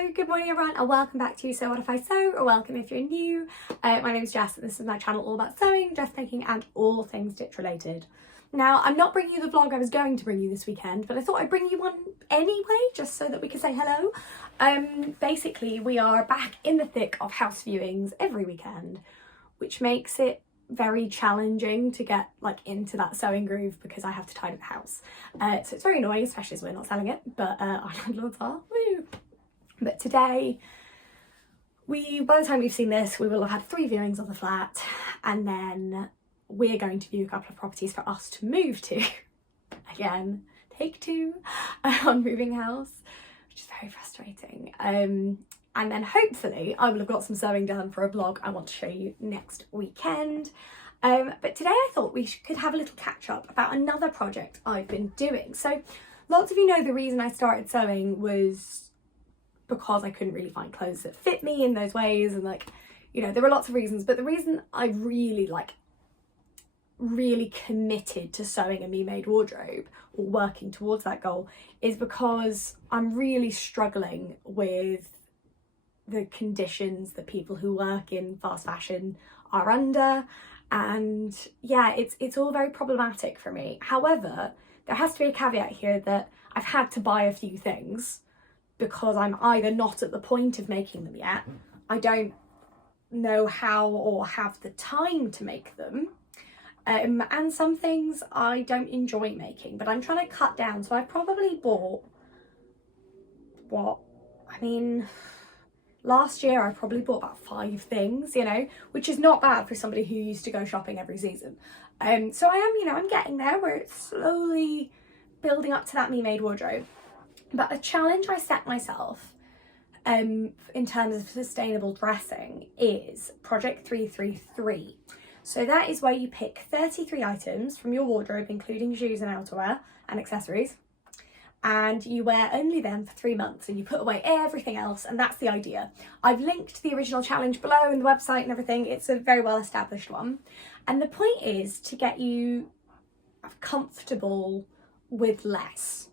Hello, good morning everyone and welcome back to So What If I Sew, or welcome if you're new. My name is Jess and this is my channel all about sewing, dressmaking and all things stitch related. Now, I'm not bringing you the vlog I was going to bring you this weekend, but I thought I'd bring you one anyway, just so that we can say hello. Basically, we are back in the thick of house viewings every weekend, which makes it very challenging to get into that sewing groove because I have to tidy the house. So it's very annoying, especially as we're not selling it, but our landlords are. Woo! But today, by the time we've seen this, we will have had 3 viewings of the flat, and then we're going to view a couple of properties for us to move to. Again, take 2 on moving house, which is very frustrating. And then hopefully I will have got some sewing done for a vlog I want to show you next weekend. But today I thought we could have a little catch up about another project I've been doing. So lots of you know the reason I started sewing was because I couldn't really find clothes that fit me in those ways, and there were lots of reasons, but the reason I really committed to sewing a me-made wardrobe, or working towards that goal, is because I'm really struggling with the conditions that people who work in fast fashion are under, and yeah, it's all very problematic for me. However, there has to be a caveat here that I've had to buy a few things because I'm either not at the point of making them yet, I don't know how or have the time to make them, and some things I don't enjoy making, but I'm trying to cut down. So I probably bought, last year I probably bought about 5 things, which is not bad for somebody who used to go shopping every season. So I am, I'm getting there, where it's slowly building up to that me-made wardrobe. But a challenge I set myself in terms of sustainable dressing is Project 333. So that is where you pick 33 items from your wardrobe, including shoes and outerwear and accessories, and you wear only them for 3 months, and you put away everything else, and that's the idea. I've linked the original challenge below in the website and everything. It's a very well established one, and the point is to get you comfortable with less,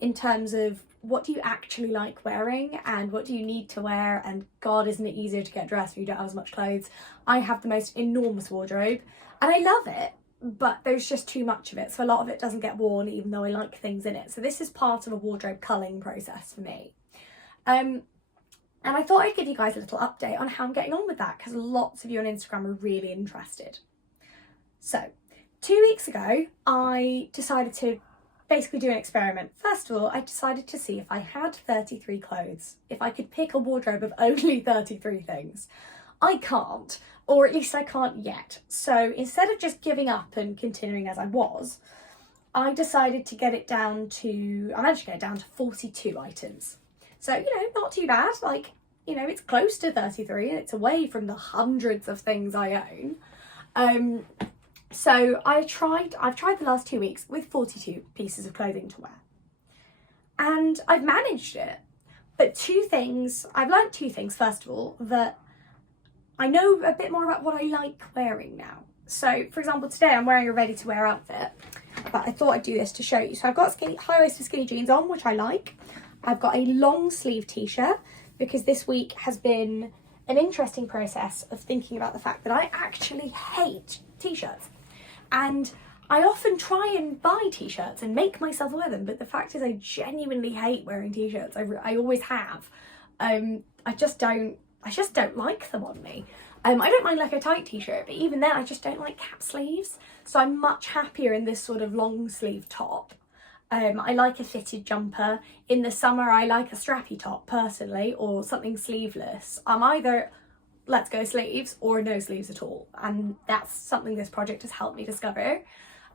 in terms of what do you actually like wearing and what do you need to wear, and God, isn't it easier to get dressed when you don't have as much clothes. I have the most enormous wardrobe and I love it, but there's just too much of it, so a lot of it doesn't get worn even though I like things in it. So this is part of a wardrobe culling process for me. And I thought I'd give you guys a little update on how I'm getting on with that, because lots of you on Instagram are really interested. So 2 weeks ago I decided to basically do an experiment. First of all, I decided to see if I had 33 clothes, if I could pick a wardrobe of only 33 things. I can't, or at least I can't yet. So instead of just giving up and continuing as I was, I decided to get it down to, I managed to get it down to 42 items. So, not too bad. It's close to 33 and it's away from the hundreds of things I own. So I've tried the last 2 weeks with 42 pieces of clothing to wear, and I've managed it. But I've learned 2 things. First of all, that I know a bit more about what I like wearing now. So for example, today I'm wearing a ready to wear outfit, but I thought I'd do this to show you. So I've got high-waisted skinny jeans on, which I like. I've got a long sleeve t-shirt, because this week has been an interesting process of thinking about the fact that I actually hate t-shirts. And I often try and buy t-shirts and make myself wear them, but the fact is I genuinely hate wearing t-shirts. I always have. I just don't like them on me. I don't mind a tight t-shirt, but even then I just don't like cap sleeves. So I'm much happier in this sort of long sleeve top. I like a fitted jumper. In the summer I like a strappy top personally, or something sleeveless. I'm either let's go sleeves or no sleeves at all, and that's something this project has helped me discover.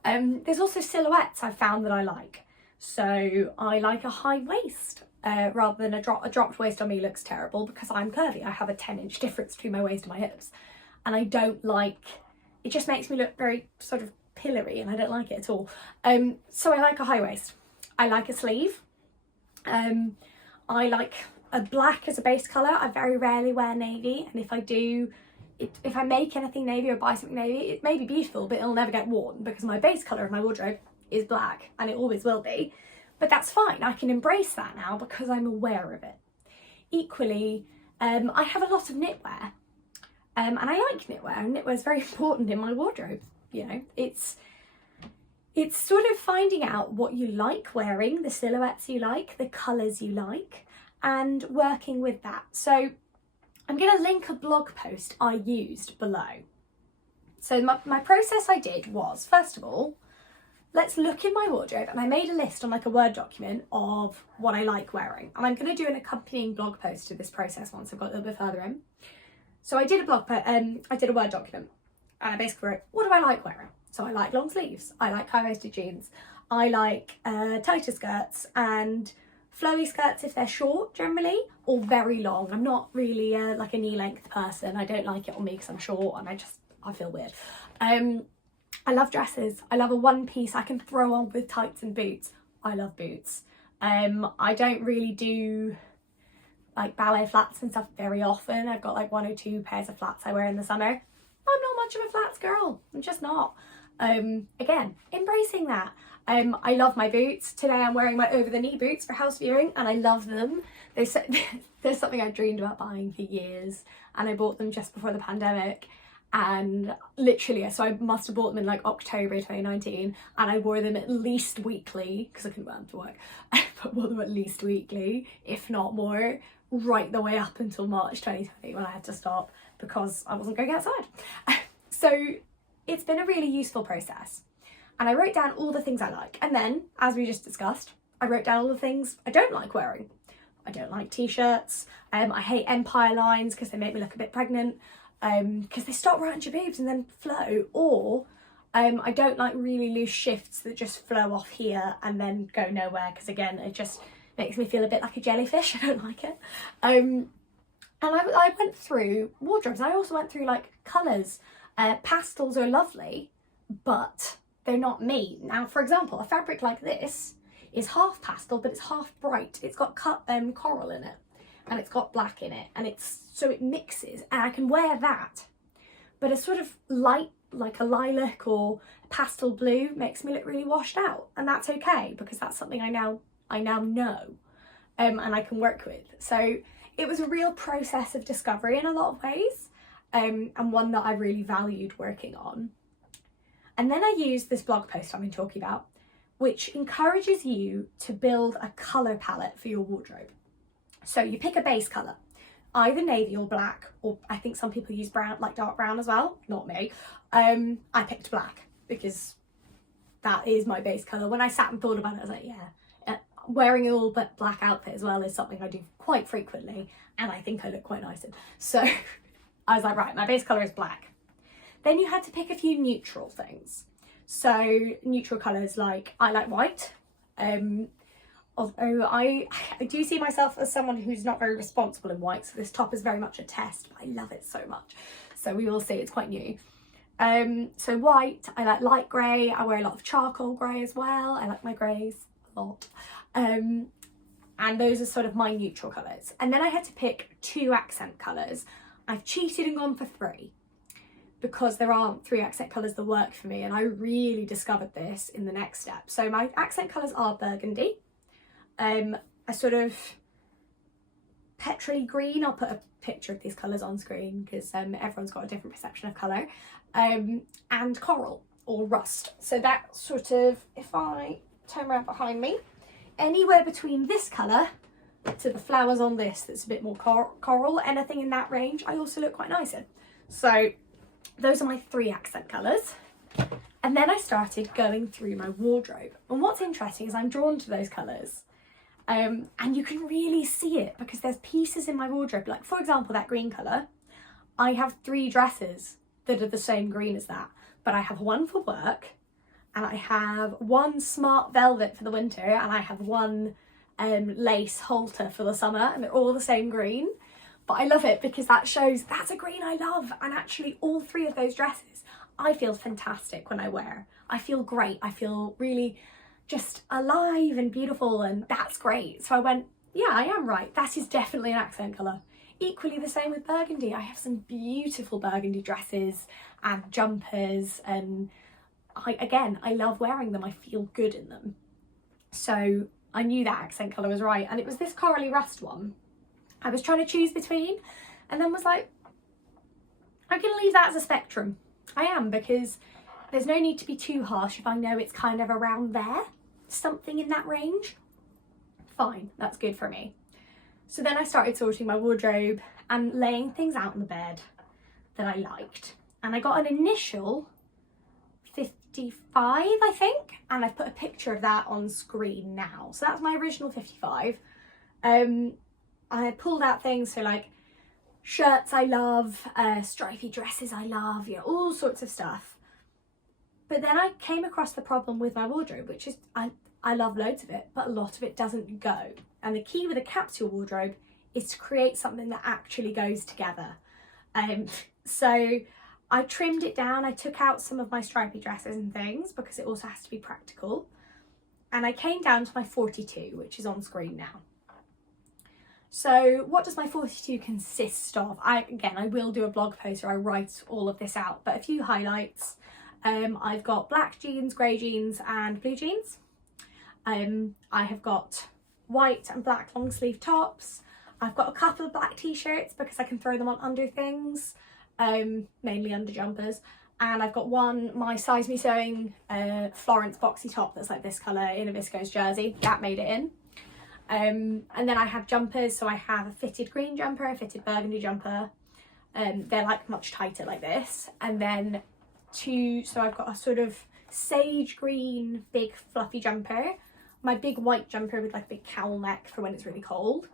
There's also silhouettes I've found that I like. So I like a high waist rather than a dropped waist on me looks terrible because I'm curvy. I have a 10-inch difference between my waist and my hips, and I don't like it. Just makes me look very sort of pillory, and I don't like it at all. So I like a high waist. I like a sleeve. I like a black as a base colour. I very rarely wear navy, and if I do, if I make anything navy or buy something navy, it may be beautiful, but it'll never get worn because my base colour of my wardrobe is black, and it always will be. But that's fine. I can embrace that now because I'm aware of it. Equally, I have a lot of knitwear, and I like knitwear, and knitwear is very important in my wardrobe. You know, it's sort of finding out what you like wearing, the silhouettes you like, the colours you like, and working with that. So I'm going to link a blog post I used below. So my process I did was, first of all, let's look in my wardrobe, and I made a list on like a Word document of what I like wearing. And I'm going to do an accompanying blog post to this process once I've got a little bit further in. So I did a Word document, and I basically wrote, what do I like wearing? So I like long sleeves, I like high-waisted jeans, I like tighter skirts and flowy skirts if they're short generally, or very long. I'm not really like a knee-length person. I don't like it on me because I'm short and I feel weird. I love dresses. I love a one piece I can throw on with tights and boots. I love boots. I don't really do like ballet flats and stuff very often. I've got like 1 or 2 pairs of flats I wear in the summer. I'm not much of a flats girl. I'm just not. Again, embracing that. I love my boots. Today I'm wearing my over-the-knee boots for house viewing, and I love them. There's something I've dreamed about buying for years, and I bought them just before the pandemic. And literally, so I must have bought them in like October 2019, and I wore them at least weekly because I couldn't wear them to work. But wore them at least weekly, if not more, right the way up until March 2020 when I had to stop because I wasn't going outside. So it's been a really useful process, and I wrote down all the things I like, and then, as we just discussed, I wrote down all the things I don't like wearing. I don't like t-shirts. I hate empire lines because they make me look a bit pregnant. Because they stop right into your boobs and then flow, or I don't like really loose shifts that just flow off here and then go nowhere, because again it just makes me feel a bit like a jellyfish. I don't like it. And I went through wardrobes. I also went through like colours. Pastels are lovely, but they're not me. Now, for example, a fabric like this is half pastel but it's half bright. It's got coral in it, and it's got black in it, and so it mixes, and I can wear that. But a sort of light, like a lilac or pastel blue, makes me look really washed out, and that's okay because that's something I now know, and I can work with. So it was a real process of discovery in a lot of ways, and one that I really valued working on. And then I used this blog post I've been talking about, which encourages you to build a colour palette for your wardrobe. So you pick a base colour, either navy or black, or I think some people use brown, like dark brown as well, not me. I picked black because that is my base colour. When I sat and thought about it, I was like, yeah, wearing an all black outfit as well is something I do quite frequently, and I think I look quite nice in. So I was like, right, my base colour is black. Then you had to pick a few neutral things. So neutral colours, like I like white. Although I do see myself as someone who's not very responsible in white, so this top is very much a test, but I love it so much. So we will see, it's quite new. So white, I like light grey, I wear a lot of charcoal grey as well, I like my greys a lot. And those are sort of my neutral colours. And then I had to pick 2 accent colours. I've cheated and gone for 3, because there aren't 3 accent colours that work for me, and I really discovered this in the next step. So my accent colours are burgundy, a sort of petrol green. I'll put a picture of these colours on screen because everyone's got a different perception of colour, and coral or rust. So that sort of, if I turn around behind me, anywhere between this colour to the flowers on this that's a bit more coral, anything in that range I also look quite nice in. So those are my 3 accent colours. And then I started going through my wardrobe, and what's interesting is I'm drawn to those colours. And you can really see it because there's pieces in my wardrobe, like for example that green colour. I have 3 dresses that are the same green as that, but I have one for work, and I have one smart velvet for the winter, and I have one lace halter for the summer, and they're all the same green. But I love it because that shows that's a green I love, and actually all 3 of those dresses I feel fantastic when I wear. I feel great, I feel really just alive and beautiful, and that's great. So I went, yeah, I am right, that is definitely an accent colour. Equally the same with burgundy. I have some beautiful burgundy dresses and jumpers, and I love wearing them. I feel good in them. So I knew that accent colour was right, and it was this corally rust one. I was trying to choose between, and then was like, I'm going to leave that as a spectrum. I am, because there's no need to be too harsh if I know it's kind of around there, something in that range. Fine, that's good for me. So then I started sorting my wardrobe and laying things out on the bed that I liked. And I got an initial 55, I think, and I've put a picture of that on screen now. So that's my original 55. I had pulled out things, so like shirts I love, stripy dresses I love, you know, all sorts of stuff. But then I came across the problem with my wardrobe, which is I love loads of it, but a lot of it doesn't go. And the key with a capsule wardrobe is to create something that actually goes together. So I trimmed it down. I took out some of my stripy dresses and things because it also has to be practical. And I came down to my 42, which is on screen now. So what does my 42 consist of? I will do a blog post where I write all of this out, but a few highlights. I've got black jeans, grey jeans and blue jeans. I have got white and black long sleeve tops. I've got a couple of black t-shirts because I can throw them on under things, mainly under jumpers. And I've got my Size Me Sewing Florence boxy top that's like this colour in a viscose jersey. That made it in. And then I have jumpers, so I have a fitted green jumper, a fitted burgundy jumper. They're like much tighter like this. And then so I've got a sort of sage green big fluffy jumper, my big white jumper with like a big cowl neck for when it's really cold,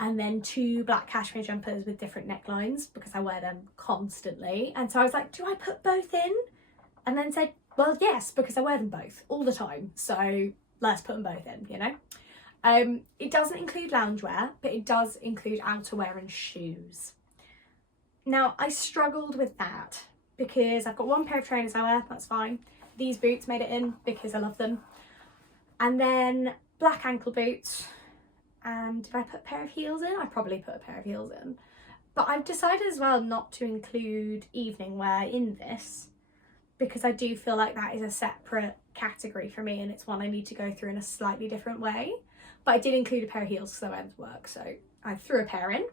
and then 2 black cashmere jumpers with different necklines because I wear them constantly. And so I was like, do I put both in? And then said, well, yes, because I wear them both all the time, so let's put them both in, you know. It doesn't include loungewear, but it does include outerwear and shoes. Now, I struggled with that because I've got one pair of trainers I wear, that's fine. These boots made it in because I love them. And then black ankle boots. And did I put a pair of heels in? I probably put a pair of heels in. But I've decided as well not to include evening wear in this because I do feel like that is a separate category for me and it's one I need to go through in a slightly different way. But I did include a pair of heels because I went to work, so I threw a pair in.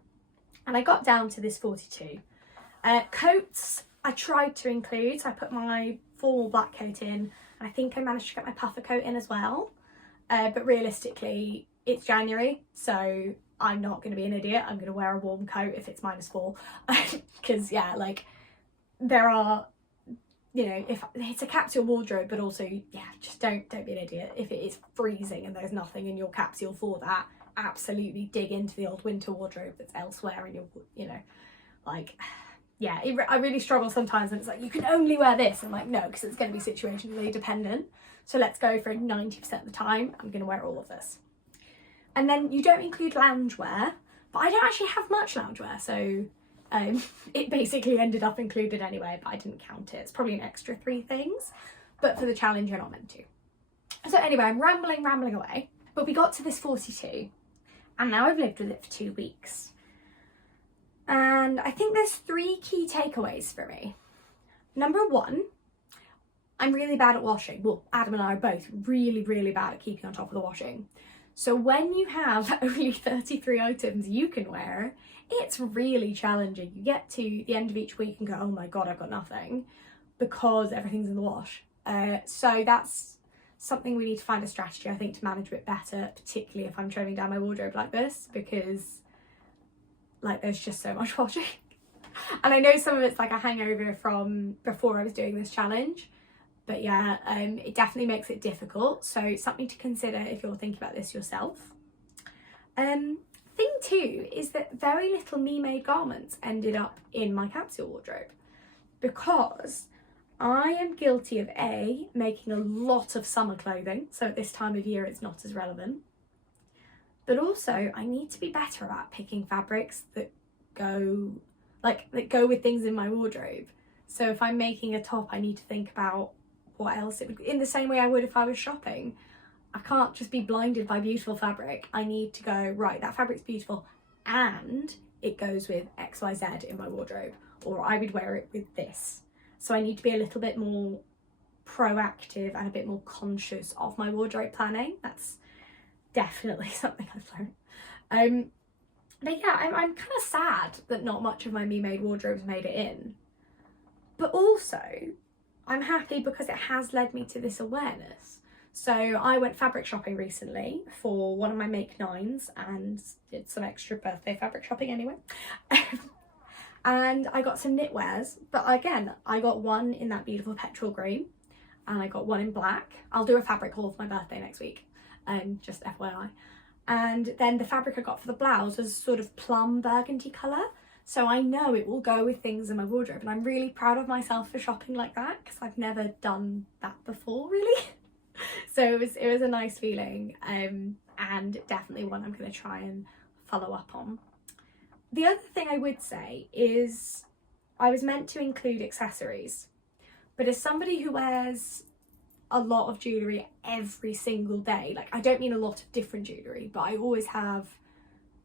And I got down to this 42. Coats, I tried to include, so I put my formal black coat in, and I think I managed to get my puffer coat in as well. But realistically, it's January, so I'm not going to be an idiot. I'm going to wear a warm coat if it's -4. Because, yeah, like, there are, you know, if it's a capsule wardrobe, but also, yeah, just don't be an idiot. If it is freezing and there's nothing in your capsule for that, absolutely dig into the old winter wardrobe that's elsewhere in your, you know, like, yeah, I really struggle sometimes and it's like, you can only wear this. I'm like, no, because it's going to be situationally dependent. So let's go for 90% of the time, I'm going to wear all of this. And then you don't include loungewear, but I don't actually have much loungewear. So it basically ended up included anyway, but I didn't count it. It's probably an extra 3 things, but for the challenge, you're not meant to. So anyway, I'm rambling away, but we got to this 42 and now I've lived with it for 2 weeks. And I think there's 3 key takeaways for me. Number 1, I'm really bad at washing. Well, Adam and I are both really bad at keeping on top of the washing. So when you have only 33 items you can wear, it's really challenging. You get to the end of each week and go, oh my God, I've got nothing, because everything's in the wash. So that's something we need to find a strategy, I think, to manage a bit better, particularly if I'm trimming down my wardrobe like this, because like there's just so much washing. And I know some of it's like a hangover from before I was doing this challenge, but yeah, it definitely makes it difficult. So something to consider if you're thinking about this yourself. Thing 2 is that very little me-made garments ended up in my capsule wardrobe because I am guilty of A, making a lot of summer clothing. So at this time of year, it's not as relevant. But also I need to be better about picking fabrics that go with things in my wardrobe. So if I'm making a top, I need to think about what else it would, in the same way I would if I was shopping. I can't just be blinded by beautiful fabric. I need to go, right, that fabric's beautiful and it goes with XYZ in my wardrobe, or I would wear it with this. So I need to be a little bit more proactive and a bit more conscious of my wardrobe planning. That's definitely something I've learned. But yeah, I'm kind of sad that not much of my Me Made wardrobe's made it in. But also, I'm happy because it has led me to this awareness. So I went fabric shopping recently for one of my Make 9s and did some extra birthday fabric shopping anyway. And I got some knitwears, but again, I got one in that beautiful petrol green and I got one in black. I'll do a fabric haul for my birthday next week, just FYI. And then the fabric I got for the blouse was sort of plum burgundy colour. So I know it will go with things in my wardrobe, and I'm really proud of myself for shopping like that because I've never done that before really. So it was a nice feeling, and definitely one I'm going to try and follow up on. The other thing I would say is I was meant to include accessories, but as somebody who wears a lot of jewellery every single day, like I don't mean a lot of different jewellery, but I always have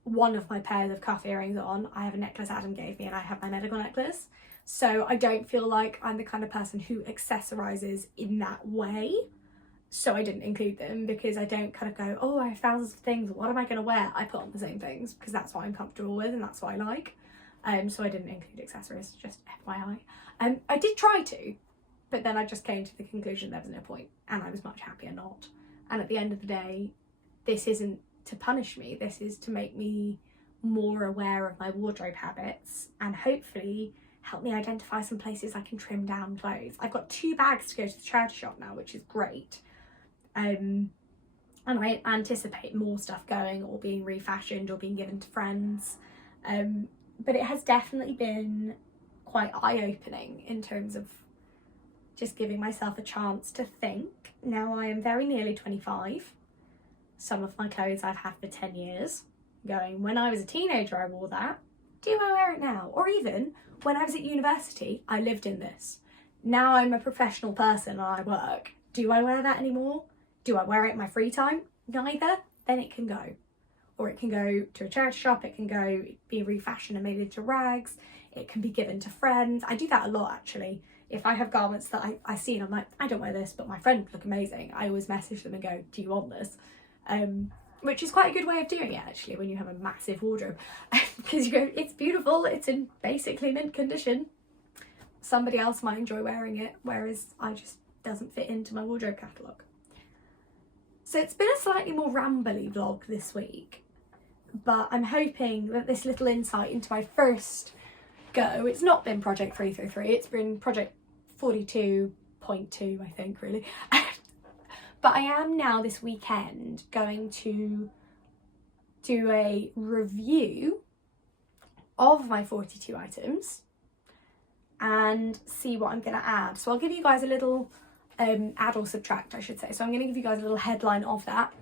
one of my pairs of cuff earrings on. I have a necklace Adam gave me and I have my medical necklace. So I don't feel like I'm the kind of person who accessorises in that way. So I didn't include them because I don't kind of go, oh, I have thousands of things, what am I going to wear? I put on the same things because that's what I'm comfortable with and that's what I like. So I didn't include accessories, just FYI. I did try to, but then I just came to the conclusion there was no point and I was much happier not. And at the end of the day, this isn't to punish me, this is to make me more aware of my wardrobe habits and hopefully help me identify some places I can trim down clothes. I've got 2 bags to go to the charity shop now, which is great. And I anticipate more stuff going or being refashioned or being given to friends. But it has definitely been quite eye-opening in terms of just giving myself a chance to think. Now I am very nearly 25. Some of my clothes I've had for 10 years. Going, when I was a teenager I wore that. Do I wear it now? Or even when I was at university, I lived in this. Now I'm a professional person and I work. Do I wear that anymore? Do I wear it in my free time? Neither. Then it can go. Or it can go to a charity shop, it can go be refashioned and made into rags, it can be given to friends. I do that a lot actually. If I have garments that I see and I'm like, I don't wear this, but my friend would look amazing, I always message them and go, do you want this? Which is quite a good way of doing it actually when you have a massive wardrobe. Because you go, it's beautiful, it's in basically mint condition. Somebody else might enjoy wearing it, whereas I just doesn't fit into my wardrobe catalogue. So it's been a slightly more rambly vlog this week, but I'm hoping that this little insight into my first go, it's not been project 333, it's been project 42.2 I think really. But I am now this weekend going to do a review of my 42 items and see what I'm going to add. So I'll give you guys a little add or subtract I should say. So I'm going to give you guys a little headline of that.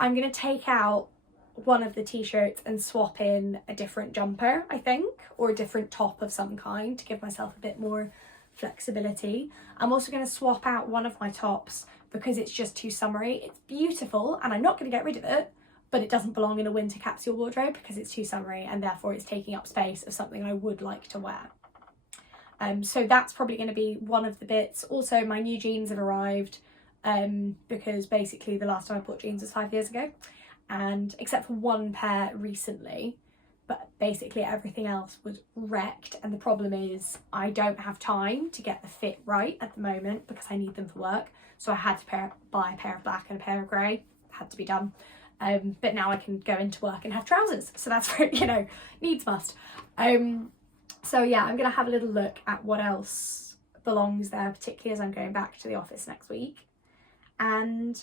I'm going to take out one of the t-shirts and swap in a different jumper I think, or a different top of some kind to give myself a bit more flexibility. I'm also going to swap out one of my tops because it's just too summery. It's beautiful and I'm not going to get rid of it, but it doesn't belong in a winter capsule wardrobe because it's too summery and therefore it's taking up space of something I would like to wear. So that's probably going to be one of the bits. Also my new jeans have arrived because basically the last time I bought jeans was 5 years ago, and except for one pair recently, but basically everything else was wrecked. And the problem is I don't have time to get the fit right at the moment because I need them for work. So I had to buy a pair of black and a pair of grey. Had to be done. But now I can go into work and have trousers. So that's where, you know, needs must. So yeah, I'm going to have a little look at what else belongs there, particularly as I'm going back to the office next week. And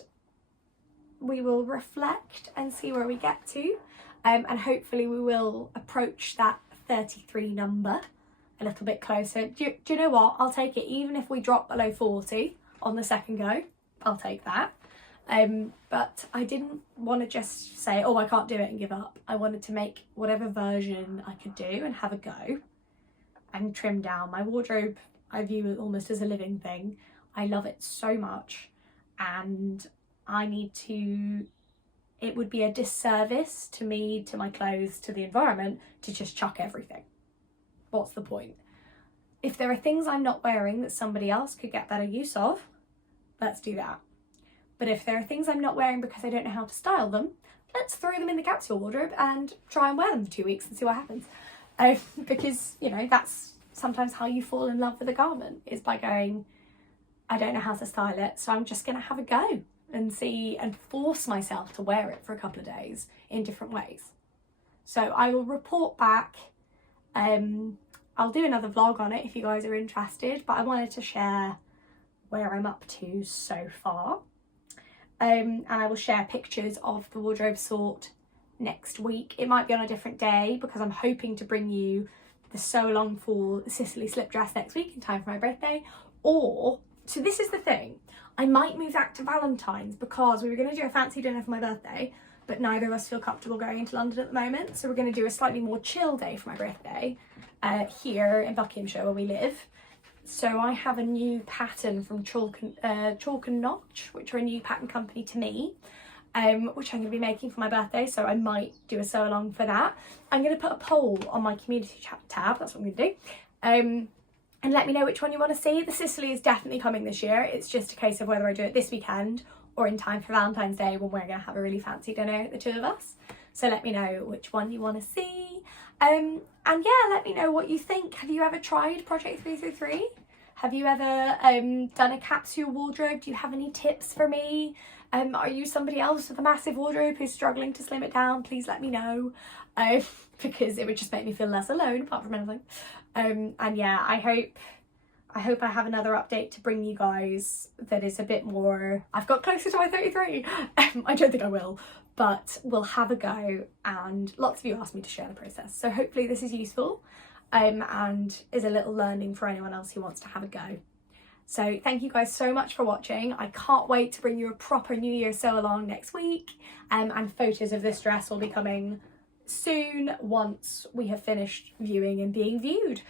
we will reflect and see where we get to. And hopefully we will approach that 33 number a little bit closer. Do you know what? I'll take it. Even if we drop below 40 on the second go, I'll take that. But I didn't want to just say, oh, I can't do it and give up. I wanted to make whatever version I could do and have a go and trim down. My wardrobe I view it almost as a living thing. I love it so much and I need to, it would be a disservice to me, to my clothes, to the environment to just chuck everything. What's the point? If there are things I'm not wearing that somebody else could get better use of, let's do that. But if there are things I'm not wearing because I don't know how to style them, let's throw them in the capsule wardrobe and try and wear them for 2 weeks and see what happens. Because, you know, that's sometimes how you fall in love with a garment, is by going, I don't know how to style it, so I'm just going to have a go and see and force myself to wear it for a couple of days in different ways. So I will report back. I'll do another vlog on it if you guys are interested, but I wanted to share where I'm up to so far. And I will share pictures of the wardrobe sort next week. It might be on a different day because I'm hoping to bring you the sew along for Sicily slip dress next week in time for my birthday. Or, so this is the thing, I might move that to Valentine's because we were going to do a fancy dinner for my birthday, but neither of us feel comfortable going into London at the moment. So we're going to do a slightly more chill day for my birthday here in Buckinghamshire where we live. So I have a new pattern from Chalk and Notch, which are a new pattern company to me, which I'm going to be making for my birthday. So I might do a sew along for that. I'm going to put a poll on my community chat tab. That's what I'm going to do. And let me know which one you want to see. The Sicily is definitely coming this year. It's just a case of whether I do it this weekend or in time for Valentine's Day when we're going to have a really fancy dinner, the two of us. So let me know which one you want to see. And yeah, let me know what you think. Have you ever tried Project 333? Have you ever done a capsule wardrobe? Do you have any tips for me? Are you somebody else with a massive wardrobe who's struggling to slim it down? Please let me know, because it would just make me feel less alone, apart from anything. And yeah, I hope I have another update to bring you guys that is a bit more, I've got closer to my 33. I don't think I will, but we'll have a go, and lots of you asked me to share the process. So hopefully this is useful and is a little learning for anyone else who wants to have a go. So thank you guys so much for watching. I can't wait to bring you a proper New Year sew along next week, and photos of this dress will be coming soon once we have finished viewing and being viewed.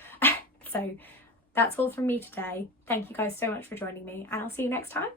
So that's all from me today. Thank you guys so much for joining me, and I'll see you next time.